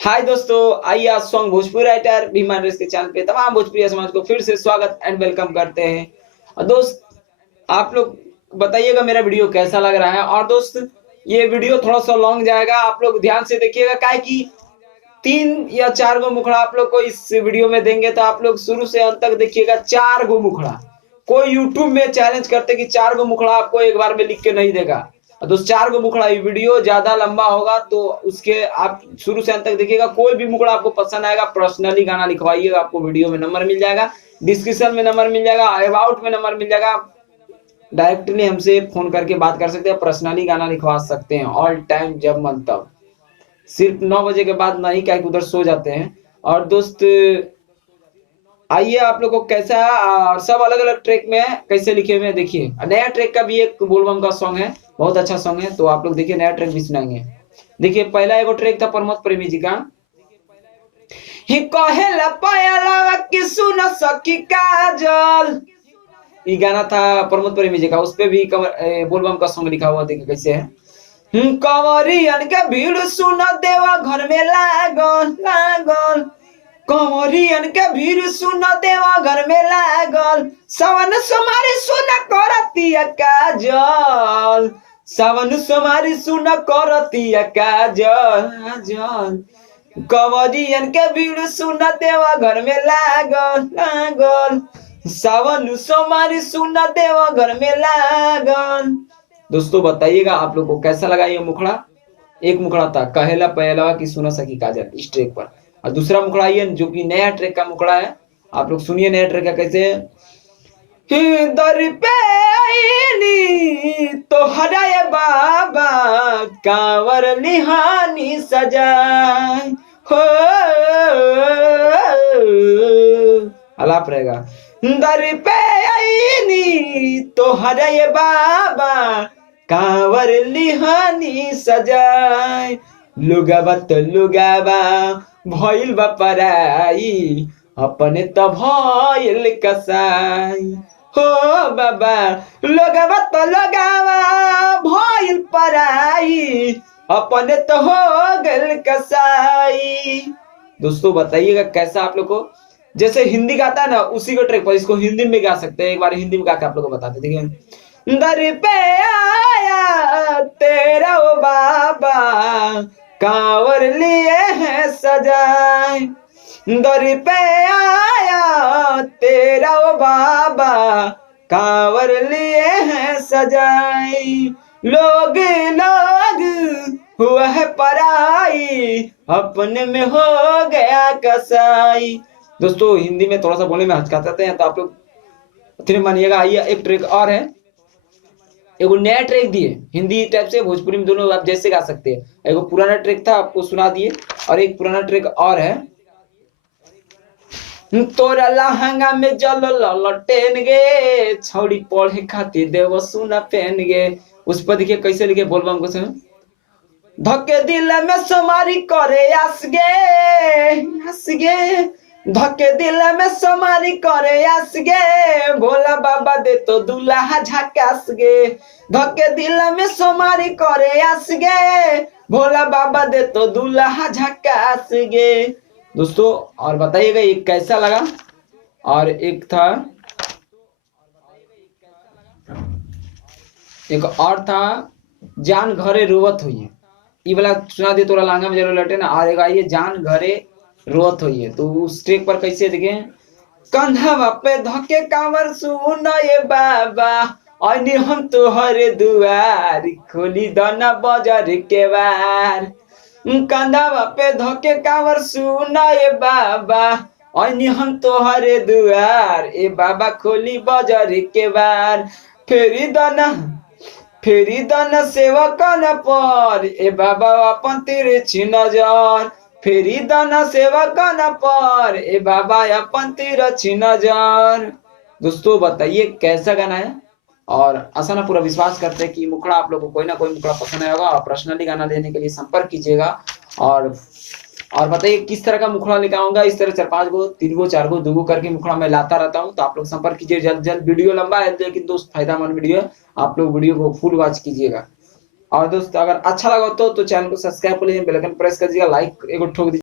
हाय दोस्तों, आइए आज सॉन्ग भोजपुरी राइटर भीमान रेस के चैनल पे तमाम भोजपुरी समाज को फिर से स्वागत एंड वेलकम करते हैं। और दोस्त, आप लोग बताइएगा मेरा वीडियो कैसा लग रहा है। और दोस्त, ये वीडियो थोड़ा सा लॉन्ग जाएगा, आप लोग ध्यान से देखिएगा। काहे कि 3 या 4 गो मुखड़ा आप लोग को इस वीडियो में देंगे, तो आप लोग शुरू से अंत तक देखिएगा। 4 गो मुखड़ा कोई यूट्यूब में चैलेंज करते कि 4 गो मुखड़ा आपको एक बार में लिख के नहीं देगा। दोस्त, 4 गो मुखड़ा, ये वीडियो ज्यादा लंबा होगा तो उसके आप शुरू से अंत तक देखिएगा। कोई भी मुखड़ा आपको पसंद आएगा, पर्सनली गाना लिखवाइएगा, आपको वीडियो में नंबर मिल जाएगा, डिस्क्रिप्शन में नंबर मिल जाएगा, अबाउट में नंबर मिल जाएगा। डायरेक्टली हमसे फोन करके बात कर सकते हैं, पर्सनली गाना लिखवा सकते हैं ऑल टाइम, जब मन तब। सिर्फ 9 बजे के बाद नहीं, क्या उधर सो जाते हैं। और दोस्त, आइए आप लोग को कैसा सब अलग अलग ट्रैक में कैसे लिखे हुए हैं देखिए। नया ट्रैक का भी एक बोलबम का सॉन्ग है, बहुत अच्छा सॉन्ग है, तो आप लोग देखिए नया ट्रैक भी सुनाएंगे। देखिए, पहला एगो ट्रैक था प्रमोद प्रेमी जी का, ही कहेला पायला कि सुन सखी काजल। ये गाना था प्रमोद प्रेमी जी का, उस पे भी बोलबम का सॉन्ग लिखा हुआ, देखिए कैसे है। कंवरियन के भीड़ सुन देवा घर में लागल लागल, कंवरियन के भीड़ सुन देवा घर में लागल, सावन सोमारी सुन करतिया काजल, सावन सोमारी सुन करतिया काजल, कंवरियन के भीड़ सुन देवा घर में लागल लागल, सावन सोमारी सुन देवा घर में लागल। दोस्तों, बताइएगा आप लोग को कैसा लगा ये मुखड़ा। एक मुखड़ा था कहेला पहलवा की सुना सकी काजल, इस ट्रैक पर। और दूसरा मुखड़ा ये जो कि नया ट्रैक का मुखड़ा है, आप लोग सुनिए नया ट्रैक का कैसे है। दर पे आईनी तो हराए बाबा, कांवर लिहानी सजाए हो, आलाप रहेगा। दर पे आईनी तो हराए बाबा, कांवर लिहानी सजाए, लुगावा तो लुगावा भइल बा पराई, अपने त भइल कसाई हो बाबा, लुगावा तो लुगावा भइल पराई, अपने तो हो गइल कसाई। दोस्तों, बताइएगा कैसा आप लोग को। जैसे हिंदी गाता है ना, उसी को ट्रैक पर इसको हिंदी में गा सकते हैं। एक बार हिंदी में गा के आप लोग को बताते, देखिए। दर पे आया तेरा ओ बाबा, कांवर लिए है सजाए, दर पे आया तेरा ओ बाबा, कांवर लिए है सजाए, लोग लोग हुआ है पराई, अपने में हो गया कसाई। दोस्तों, हिंदी में थोड़ा सा बोलने में हचकाते हैं, तो आप लोग फिर मानिएगा। आइए एक ट्रैक और है, एगो नया ट्रैक दिए, हिंदी टाइप से भोजपुरी में दोनों आप जैसे गा सकते हैं। एगो पुराना ट्रैक था, आपको सुना दिए, और एक पुराना ट्रैक और है। तोरा लहंगा में जल ललटेन गे, छौड़ी पढ़े खातिर देव सुना पहन गे। उस पर देखिए कैसे लिखे बोलबम को सुन। धके दिल में समारी करे आस गे, धके दिल में समारी करे आस गे, भोला बाबा दे तो दूल्हा झकास गे, धके दिल में समारी करे आस गे, भोला बाबा दे तो दूल्हा झकास गे। दोस्तों, और बताइएगा ये कैसा लगा। और एक था, एक और था, जान घरे रोवत हुई, ये वाला सुना दे, तोरा लांगा में जरूर लटे ना। और एक आइए, जान घरे रोवत हुई है, तो उस ट्रैक पर कैसे देखे। कंधा पे धके कांवर सुन ये बाबा, अनि हम तोहरे दुआर, खोली दना बाजार के बार, कंधा पे धके कांवर सुन ये बाबा, अनि हम तोहरे दुआर, ए बाबा खोली बाजार के बार, फेरी दना सेवा कन पर, ए बाबा अपन तिरछी नजर, फेरी दाना सेवा कन पर, ए बाबा अपन तिरछी नजर। दोस्तों, बताइए कैसा गाना है। और आशा ना पूरा विश्वास करते हैं कि मुखड़ा आप लोगों को कोई ना कोई मुखड़ा पसंद आएगा, और पर्सनली गाना लेने के लिए संपर्क कीजिएगा। और बताइए किस तरह का मुखड़ा लेकर आऊंगा। इस तरह 4-5 गो, 3 गो, 4 गो, 2 गो करके मुखड़ा मैं लाता रहता हूँ, तो आप लोग संपर्क कीजिए जल्द जल्द। वीडियो लंबा है लेकिन दोस्त फायदामंद वीडियो है, आप लोग वीडियो को फुल वॉच कीजिएगा। और दोस्त, अगर अच्छा लगा तो चैनल को सब्सक्राइब कर लीजिए, बेल आइकन प्रेस कर दीजिएगा, लाइक एगो ठोक दीजिए।